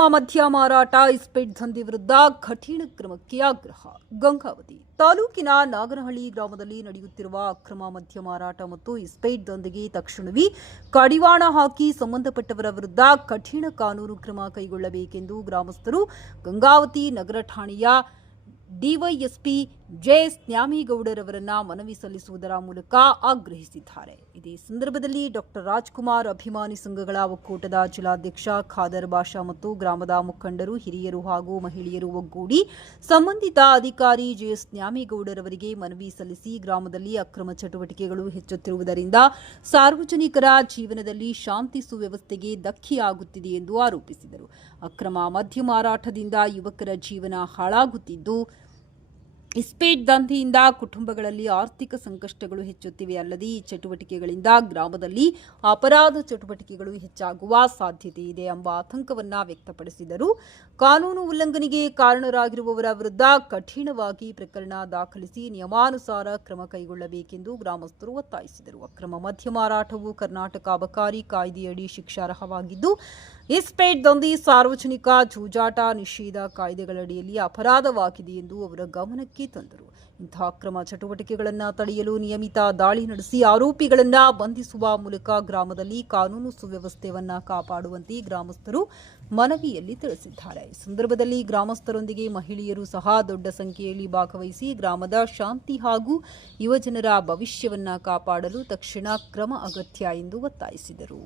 ಅಕ್ರಮ ಮದ್ಯ ಮಾರಾಟ ಇಸ್ಪೀಟ್ ದಂಧೆ ವಿರುದ್ಧ ಕಠಿಣ ಕ್ರಮಕ್ಕೆ ಆಗ್ರಹ. ಗಂಗಾವತಿ ತಾಲೂಕಿನ ನಾಗನಹಳ್ಳಿ ಗ್ರಾಮದಲ್ಲಿ ನಡೆಯುತ್ತಿರುವ ಅಕ್ರಮ ಮದ್ಯ ಮಾರಾಟ ಮತ್ತು ಇಸ್ಪೀಟ್ ದಂಧೆಗೆ ತಕ್ಷಣವೇ ಕಡಿವಾಣ ಹಾಕಿ ಸಂಬಂಧಪಟ್ಟವರ ವಿರುದ್ಧ ಕಠಿಣ ಕಾನೂನು ಕ್ರಮ ಕೈಗೊಳ್ಳಬೇಕೆಂದು ಗ್ರಾಮಸ್ಥರು ಗಂಗಾವತಿ ನಗರ ಠಾಣೆಯ ಡಿವೈಎಸ್ಪಿ ಜೆಎಸ್ ನ್ಯಾಮೇಗೌಡರವರನ್ನ ಮನವಿ ಸಲ್ಲಿಸುವುದರ ಮೂಲಕ ಆಗ್ರಹಿಸಿದ್ದಾರೆ. ಇದೇ ಸಂದರ್ಭದಲ್ಲಿ ಡಾಕ್ಟರ್ ರಾಜ್ಕುಮಾರ್ ಅಭಿಮಾನಿ ಸಂಘಗಳ ಒಕ್ಕೂಟದ ಜಿಲ್ಲಾಧ್ಯಕ್ಷ ಖಾದರ್ ಬಾಷಾ ಮತ್ತು ಗ್ರಾಮದ ಮುಖಂಡರು, ಹಿರಿಯರು ಹಾಗೂ ಮಹಿಳೆಯರು ಒಗ್ಗೂಡಿ ಸಂಬಂಧಿತ ಅಧಿಕಾರಿ ಜೆಎಸ್ ನ್ಯಾಮೇಗೌಡರವರಿಗೆ ಮನವಿ ಸಲ್ಲಿಸಿ ಗ್ರಾಮದಲ್ಲಿ ಅಕ್ರಮ ಚಟುವಟಿಕೆಗಳು ಹೆಚ್ಚುತ್ತಿರುವುದರಿಂದ ಸಾರ್ವಜನಿಕರ ಜೀವನದಲ್ಲಿ ಶಾಂತಿ ಸುವ್ಯವಸ್ಥೆಗೆ ಧಕ್ಕೆಯಾಗುತ್ತಿದೆ ಎಂದು ಆರೋಪಿಸಿದರು. ಅಕ್ರಮ ಮದ್ಯ ಮಾರಾಟದಿಂದ ಯುವಕರ ಜೀವನ ಹಾಳಾಗುತ್ತಿದ್ದು, ಇಸ್ಪೀಟ್ ದಂಧೆಯಿಂದ ಕುಟುಂಬಗಳಲ್ಲಿ ಆರ್ಥಿಕ ಸಂಕಷ್ಟಗಳು ಹೆಚ್ಚುತ್ತಿವೆ. ಅಲ್ಲದೆ ಈ ಚಟುವಟಿಕೆಗಳಿಂದ ಗ್ರಾಮದಲ್ಲಿ ಅಪರಾಧ ಚಟುವಟಿಕೆಗಳು ಹೆಚ್ಚಾಗುವ ಸಾಧ್ಯತೆ ಇದೆ ಎಂಬ ಆತಂಕವನ್ನ ವ್ಯಕ್ತಪಡಿಸಿದರು. ಕಾನೂನು ಉಲ್ಲಂಘನೆಗೆ ಕಾರಣರಾಗಿರುವವರ ವಿರುದ್ಧ ಕಠಿಣವಾಗಿ ಪ್ರಕರಣ ದಾಖಲಿಸಿ ನಿಯಮಾನುಸಾರ ಕ್ರಮ ಕೈಗೊಳ್ಳಬೇಕೆಂದು ಗ್ರಾಮಸ್ಥರು ಒತ್ತಾಯಿಸಿದರು. ಅಕ್ರಮ ಮದ್ಯ ಮಾರಾಟವು ಕರ್ನಾಟಕ ಅಬಕಾರಿ ಕಾಯ್ದೆಯಡಿ ಶಿಕ್ಷಾರ್ಹವಾಗಿದ್ದು, ಇಸ್ಪೀಟ್ ದಂಧೆ ಸಾರ್ವಜನಿಕ ಜೂಜಾಟ ನಿಷೇಧ ಕಾಯ್ದೆಗಳಡಿಯಲ್ಲಿ ಅಪರಾಧವಾಗಿದೆ ಎಂದು ಅವರ ಗಮನಕ್ಕೆ ತಂದರು. ಇಂತಹ ಅಕ್ರಮ ಚಟುವಟಿಕೆಗಳನ್ನು ತಡೆಯಲು ನಿಯಮಿತ ದಾಳಿ ನಡೆಸಿ ಆರೋಪಿಗಳನ್ನು ಬಂಧಿಸುವ ಮೂಲಕ ಗ್ರಾಮದಲ್ಲಿ ಕಾನೂನು ಸುವ್ಯವಸ್ಥೆಯನ್ನು ಕಾಪಾಡುವಂತೆ ಗ್ರಾಮಸ್ಥರು ಮನವಿಯಲ್ಲಿ ತಿಳಿಸಿದ್ದಾರೆ. ಈ ಸಂದರ್ಭದಲ್ಲಿ ಗ್ರಾಮಸ್ಥರೊಂದಿಗೆ ಮಹಿಳೆಯರು ಸಹ ದೊಡ್ಡ ಸಂಖ್ಯೆಯಲ್ಲಿ ಭಾಗವಹಿಸಿ ಗ್ರಾಮದ ಶಾಂತಿ ಹಾಗೂ ಯುವಜನರ ಭವಿಷ್ಯವನ್ನು ಕಾಪಾಡಲು ತಕ್ಷಣ ಕ್ರಮ ಅಗತ್ಯ ಎಂದು ಒತ್ತಾಯಿಸಿದರು.